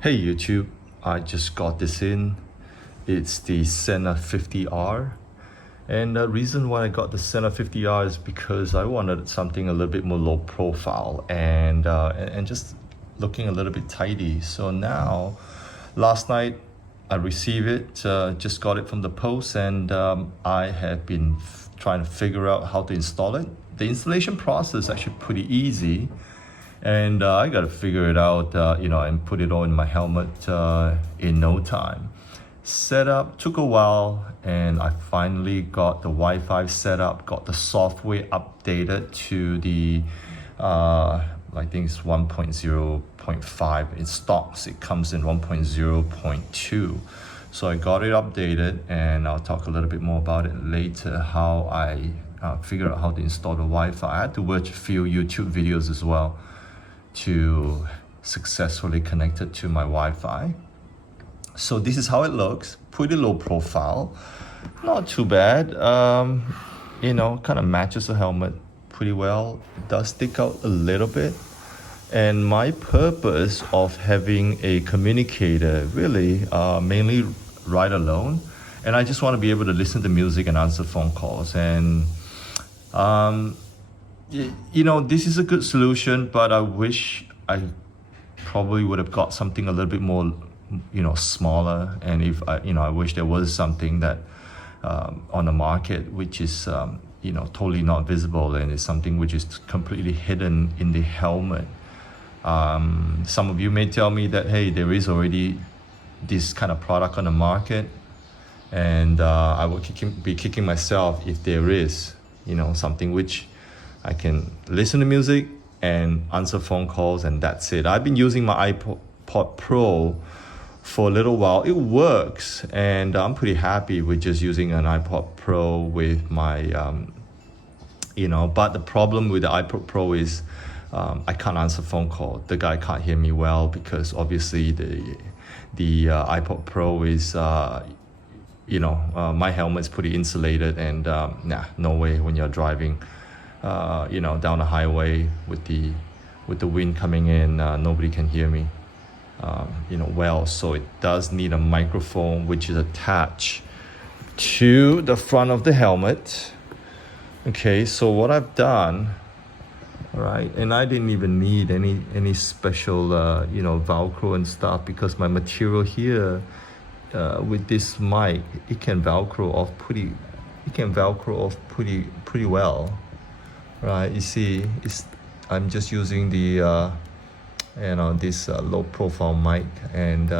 Hey YouTube, I just got this in. It's the Sena 50R. And the reason why I got the Sena 50R is because I wanted something a little bit more low profile and just looking a little bit tidy. So now, last night I received it, just got it from the post, and I have been trying to figure out how to install it. The installation process is actually pretty easy. And I got to figure it out, and put it all in my helmet in no time. Setup took a while, and I finally got the Wi-Fi set up, got the software updated to the, I think it's 1.0.5. In stocks, it comes in 1.0.2. So I got it updated, and I'll talk a little bit more about it later, how I figured out how to install the Wi-Fi. I had to watch a few YouTube videos as well to successfully connect it to my Wi-Fi. So this is how it looks, pretty low profile, not too bad. Kind of matches the helmet pretty well. It does stick out a little bit. And my purpose of having a communicator really mainly ride alone. And I just want to be able to listen to music and answer phone calls. And this is a good solution, but I wish I probably would have got something a little bit more, smaller. And if I wish there was something that on the market which is, totally not visible, and is something which is completely hidden in the helmet. Some of you may tell me that, hey, there is already this kind of product on the market, and I would be kicking myself if there is, something which I can listen to music and answer phone calls, and that's it. I've been using my iPod Pro for a little while. It works, and I'm pretty happy with just using an iPod Pro with my, but the problem with the iPod Pro is I can't answer phone call. The guy can't hear me well because obviously the iPod Pro is, my helmet's pretty insulated, and no way when you're driving down the highway with the wind coming in, nobody can hear me well. So it does need a microphone which is attached to the front of the helmet. Okay, so what I've done, right, and I didn't even need any special Velcro and stuff, because my material here with this mic, it can Velcro off pretty well. Right, you see, I'm just using the, this low profile mic, and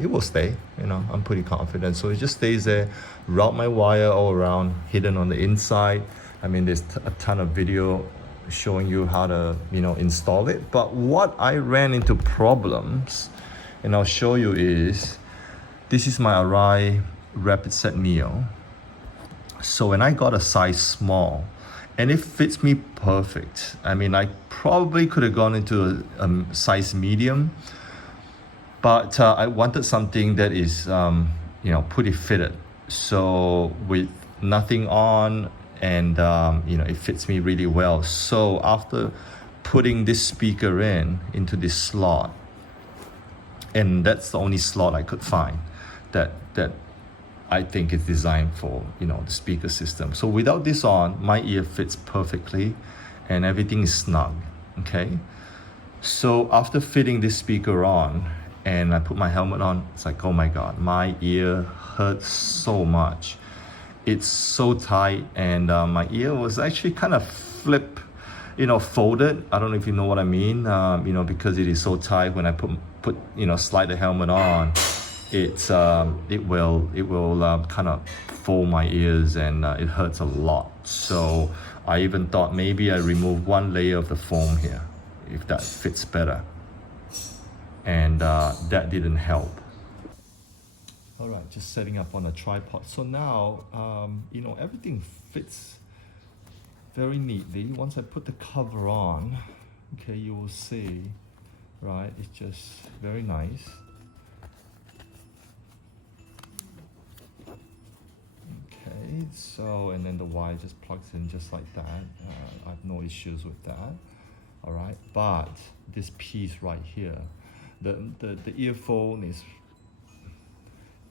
it will stay, I'm pretty confident. So it just stays there, route my wire all around, hidden on the inside. I mean, there's a ton of video showing you how to, install it. But what I ran into problems, and I'll show you, is this is my Arai Rapide Set Neo. So when I got a size small, and it fits me perfect. I mean, I probably could have gone into a size medium, but I wanted something that is, pretty fitted. So with nothing on, and it fits me really well. So after putting this speaker into this slot, and that's the only slot I could find that I think it's designed for, the speaker system. So without this on, my ear fits perfectly and everything is snug, okay? So after fitting this speaker on and I put my helmet on, it's like, oh my God, my ear hurts so much. It's so tight, and my ear was actually kind of folded. I don't know if you know what I mean, because it is so tight. When I slide the helmet on, it will kind of fold my ears, and it hurts a lot. So I even thought maybe I remove one layer of the foam here, if that fits better, and that didn't help. All right, just setting up on a tripod. So now everything fits very neatly. Once I put the cover on, okay, you will see, right, it's just very nice. Okay, so, and then the wire just plugs in just like that. I have no issues with that. All right, but this piece right here, The earphone is,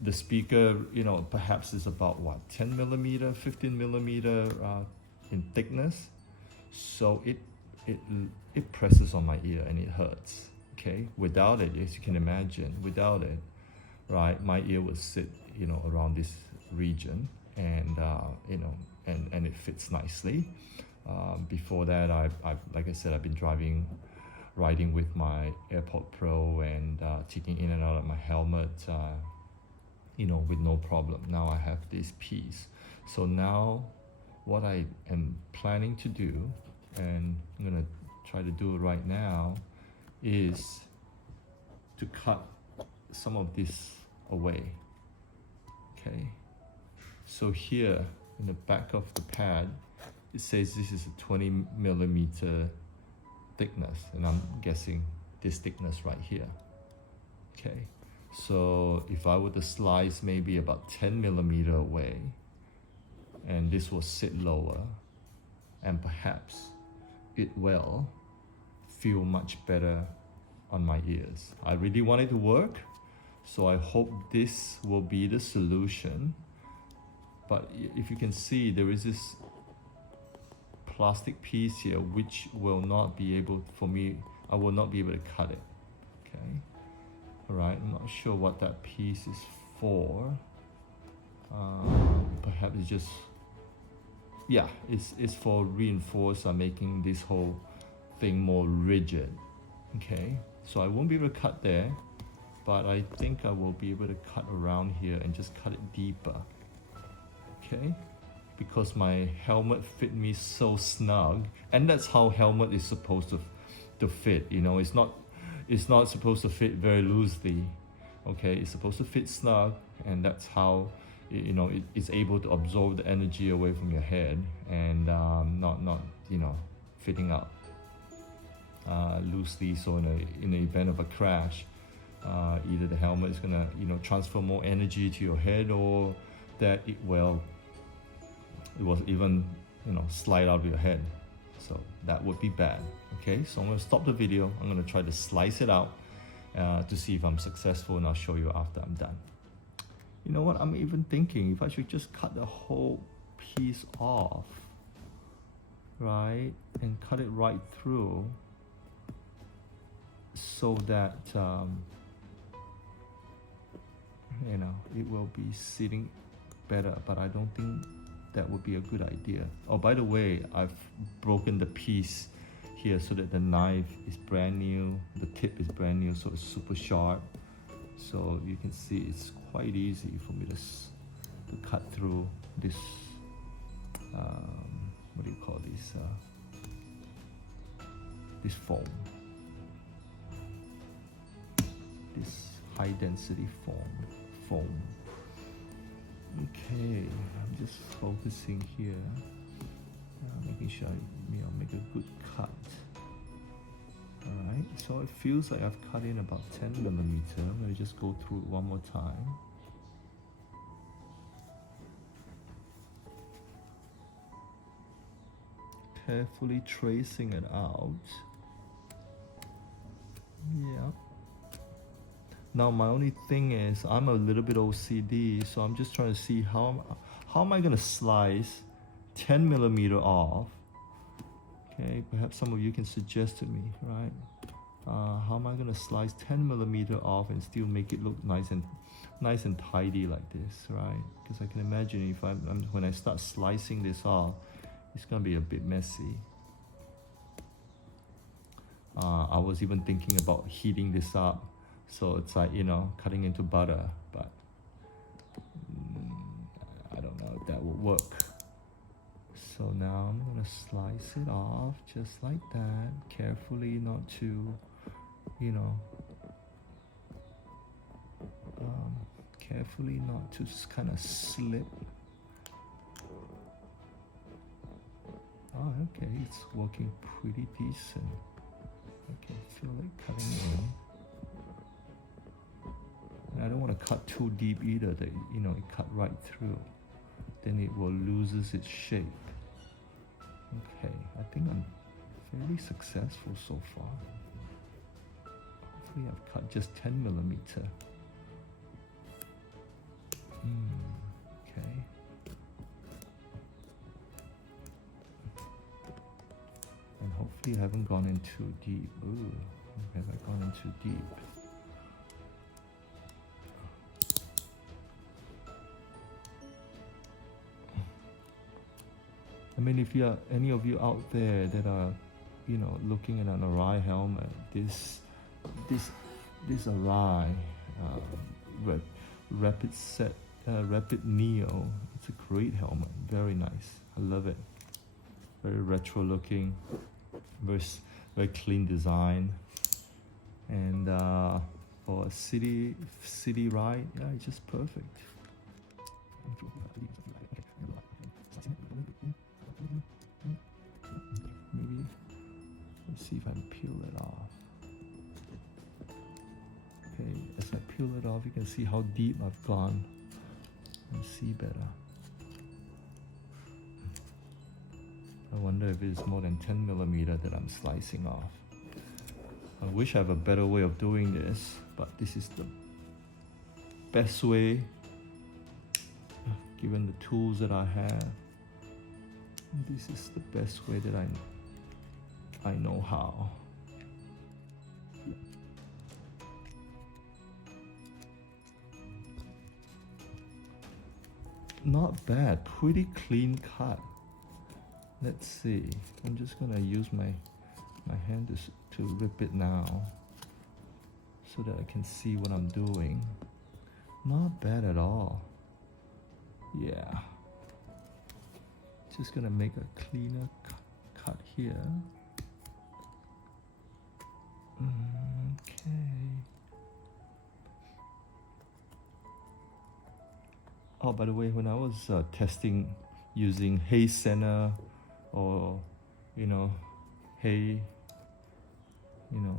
the speaker, you know, perhaps is about what, 10 millimeter, 15 millimeter in thickness. So it presses on my ear and it hurts. Okay, without it, as you can imagine, without it, right, my ear would sit, you know, around this region, and you know, and it fits nicely. Before that, I've like I said, I've been riding with my AirPod Pro and taking in and out of my helmet, you know, with no problem. Now I have this piece. So now what I am planning to do, and I'm gonna try to do it right now, is to cut some of this away. Okay, so here in the back of the pad, it says this is a 20 millimeter thickness, and I'm guessing this thickness right here. Okay, so if I were to slice maybe about 10 millimeter away, and this will sit lower, and perhaps it will feel much better on my ears. I really want it to work, so I hope this will be the solution. But if you can see, there is this plastic piece here which will not be able, for me, I will not be able to cut it. Okay, all right, I'm not sure what that piece is for. Perhaps it's just, yeah, it's for reinforce, making this whole thing more rigid. Okay, so I won't be able to cut there, but I think I will be able to cut around here and just cut it deeper. Okay, because my helmet fit me so snug, and that's how helmet is supposed to fit. You know, it's not supposed to fit very loosely. Okay, it's supposed to fit snug, and that's how, you know, it's able to absorb the energy away from your head, and not you know, fitting up loosely. So in the event of a crash, either the helmet is gonna, you know, transfer more energy to your head, or that it will even, you know, slide out of your head. So that would be bad. Okay, so I'm going to stop the video. I'm going to try to slice it out to see if I'm successful, and I'll show you after I'm done. You know what, I'm even thinking if I should just cut the whole piece off, right, and cut it right through, so that you know, it will be sitting better. But I don't think that would be a good idea. Oh, by the way, I've broken the piece here so that the knife is brand new, the tip is brand new, so it's super sharp. So you can see it's quite easy for me to cut through this, what do you call this, this foam, this high density foam. Okay, I'm just focusing here, making sure I, you know, make a good cut. Alright, so it feels like I've cut in about 10 millimeter. I'm going to just go through it one more time. Carefully tracing it out. Yeah. Now my only thing is, I'm a little bit OCD, so I'm just trying to see how am I going to slice 10 millimeter off. Okay, perhaps some of you can suggest to me, right? How am I going to slice 10 millimeter off and still make it look nice and tidy like this, right? Because I can imagine if when I start slicing this off, it's going to be a bit messy. I was even thinking about heating this up, so it's like, you know, cutting into butter, but I don't know if that will work. So now I'm gonna slice it off just like that, carefully, not to, you know, carefully not to kind of slip. Oh, okay, it's working pretty decent. I can feel it cutting in. And I don't want to cut too deep either, that, you know, it cut right through. Then it will loses its shape. Okay, I think I'm fairly successful so far. hopefully I've cut just 10 millimeter. Okay. And hopefully I haven't gone in too deep. Ooh, have I gone in too deep? I mean, if you are any of you out there that are, you know, looking at an Arai helmet, this Arai Rapide Neo, it's a great helmet, very nice. I love it. Very retro looking, very clean design, and for a city ride, yeah, it's just perfect. Maybe let's see if I can peel it off. Okay, as I peel it off, you can see how deep I've gone and see better. I wonder if it's more than 10 millimeter that I'm slicing off. I wish I have a better way of doing this, but this is the best way, given the tools that I have. This is the best way that I know how. Not bad, pretty clean cut. Let's see, I'm just gonna use my hand to rip it now so that I can see what I'm doing. Not bad at all. Yeah. Just gonna make a cleaner cut here. Okay. Oh, by the way, when I was testing using Hey Sena or, you know, Hey, you know,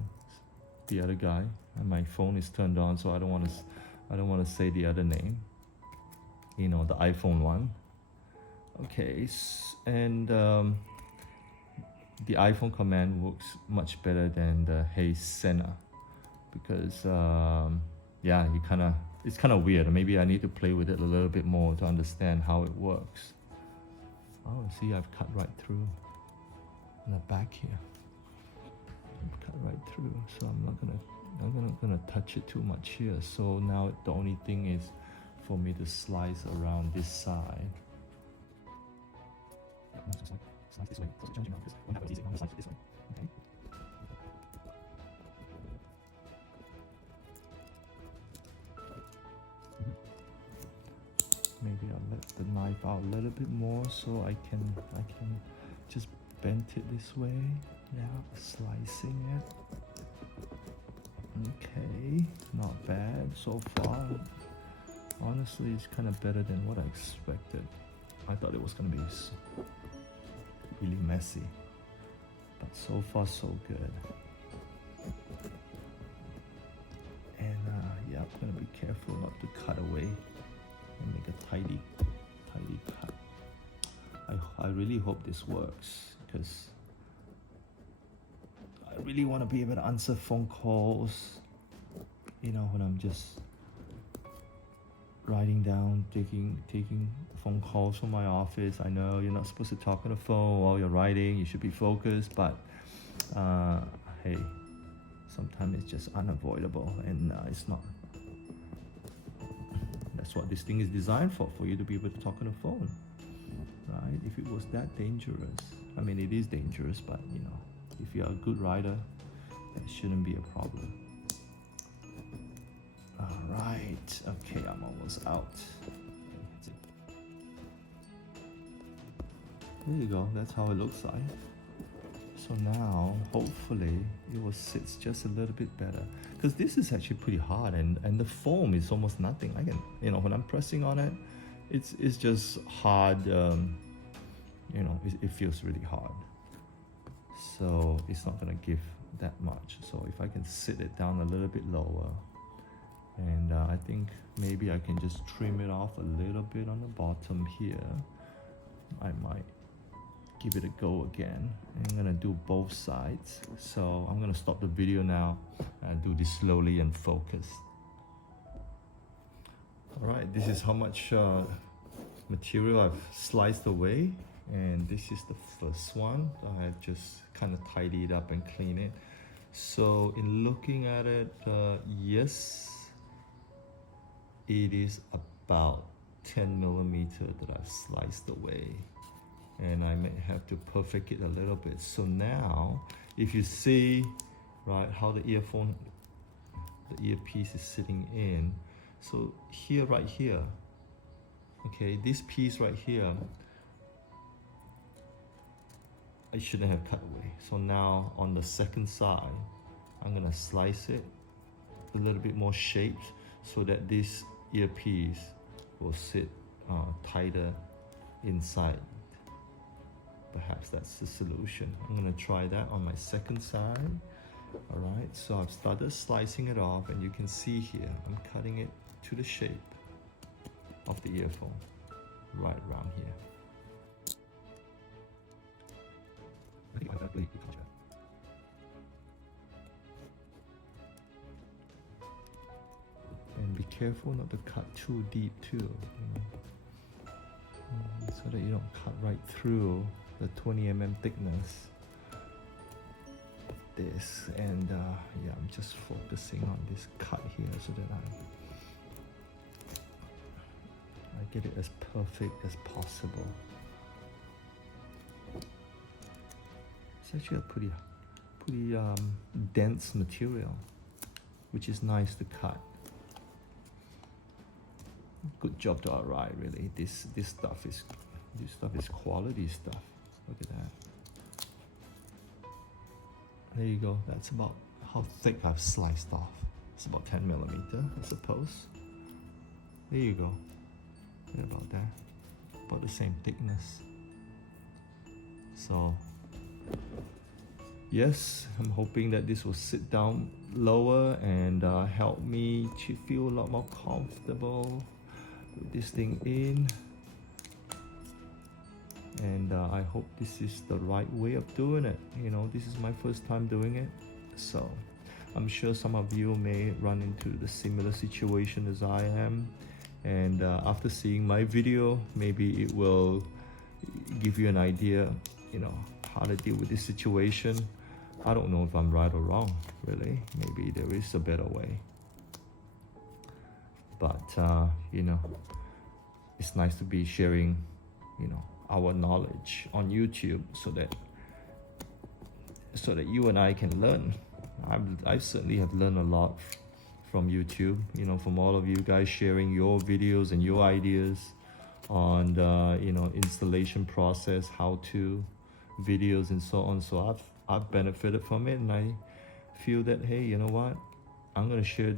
the other guy, and my phone is turned on, so I don't want to say the other name. You know, the iPhone one. Okay, and the iPhone command works much better than the Hey Sena, because yeah, it's kind of weird. Maybe I need to play with it a little bit more to understand how it works. Oh, see, I've cut right through in the back here. I've cut right through, so I'm not gonna touch it too much here. So now the only thing is for me to slice around this side. Slice this way. So it's changing now because one happens easy. I'm gonna slice it this way. Okay. Maybe I'll let the knife out a little bit more so I can just bend it this way. Yeah, slicing it. Okay, not bad so far. Honestly, it's kind of better than what I expected. I thought it was gonna be really messy, but so far so good. And yeah, I'm gonna be careful not to cut away and make a tidy cut. I really hope this works, because I really want to be able to answer phone calls, you know, when I'm just writing down, taking phone calls from my office. I know you're not supposed to talk on the phone while you're writing, you should be focused, but hey, sometimes it's just unavoidable, and it's not. That's what this thing is designed for you to be able to talk on the phone, right? If it was that dangerous, I mean, it is dangerous, but you know, if you're a good writer, that shouldn't be a problem. All right, okay, I'm almost out. There you go, that's how it looks like. So now, hopefully, it will sit just a little bit better. Because this is actually pretty hard, and the foam is almost nothing. I can, you know, when I'm pressing on it, it's just hard, you know, it feels really hard. So it's not gonna give that much. So if I can sit it down a little bit lower, and I think maybe I can just trim it off a little bit on the bottom here. I might give it a go again. I'm gonna do both sides. So I'm gonna stop the video now and do this slowly and focus. All right, this is how much material I've sliced away, and this is the first one. I just kind of tidy it up and clean it. So in looking at it, yes, it is about 10 millimeter that I've sliced away, and I may have to perfect it a little bit. So now if you see right how the earpiece is sitting in, so here, right here, okay, this piece right here I shouldn't have cut away. So now on the second side I'm gonna slice it a little bit more shaped so that this earpiece will sit tighter inside. Perhaps that's the solution. I'm gonna try that on my second side. All right, so I've started slicing it off, and you can see here I'm cutting it to the shape of the earphone right around here. And be careful not to cut too deep too, so that you don't cut right through the 20 mm thickness. This, and yeah, I'm just focusing on this cut here so that I get it as perfect as possible. It's actually a pretty dense material, which is nice to cut. Good job to Arai, really. This stuff is quality stuff. Look at that. There you go. That's about how thick I've sliced off. It's about 10 millimeter, I suppose. There you go. Yeah, about that. About the same thickness. So yes, I'm hoping that this will sit down lower and help me to feel a lot more comfortable with this thing in. And I hope this is the right way of doing it. You know, this is my first time doing it, so I'm sure some of you may run into the similar situation as I am. And after seeing my video, maybe it will give you an idea, you know, how to deal with this situation. I don't know if I'm right or wrong, really. Maybe there is a better way. But you know, it's nice to be sharing, you know, our knowledge on YouTube so that you and I can learn. I certainly have learned a lot from YouTube, you know, from all of you guys sharing your videos and your ideas on the, you know, installation process, how to videos and so on. So I've benefited from it, and I feel that, hey, you know what, I'm gonna share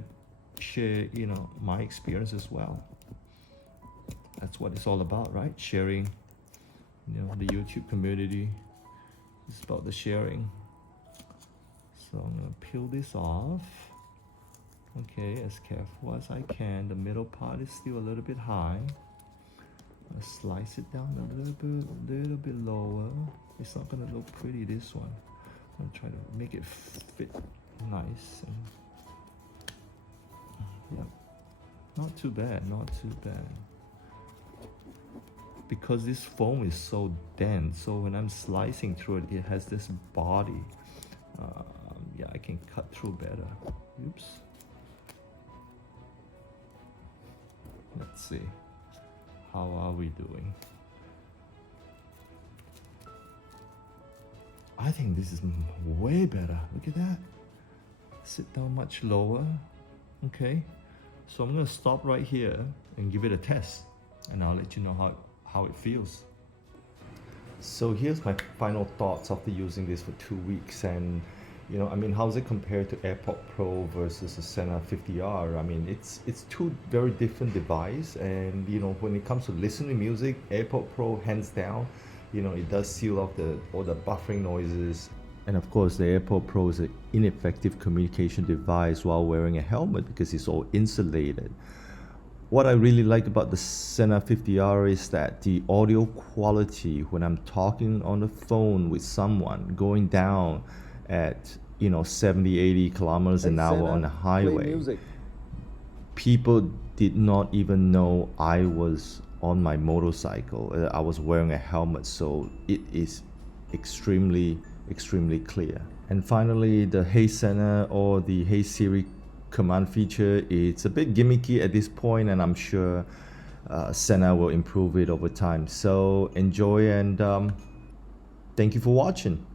you know, my experience as well. That's what it's all about, right? Sharing. You know, the YouTube community is about the sharing. So I'm gonna peel this off. Okay, as careful as I can. The middle part is still a little bit high. I'm gonna slice it down a little bit lower. It's not gonna look pretty, this one. I'm gonna try to make it fit nice. And yeah, not too bad, not too bad. Because this foam is so dense, so when I'm slicing through it, it has this body. Yeah, I can cut through better. Oops. Let's see. How are we doing? I think this is way better. Look at that. Sit down much lower. Okay. So I'm gonna stop right here and give it a test, and I'll let you know how it feels. So here's my final thoughts after using this for 2 weeks. And you know, I mean, how's it compared to AirPod Pro versus the Sena 50R? I mean, it's two very different devices, and you know, when it comes to listening to music, AirPod Pro hands down, you know, it does seal off all the buffering noises. And of course, the AirPod Pro is an ineffective communication device while wearing a helmet because it's all insulated. What I really like about the Sena 50R is that the audio quality when I'm talking on the phone with someone going down at 70, 80 kilometers an hour on the highway, people did not even know I was on my motorcycle. I was wearing a helmet, so it is extremely clear. And finally, the Hey Sena or the Hey Siri command feature, it's a bit gimmicky at this point, and I'm sure Sena will improve it over time. So enjoy, and thank you for watching.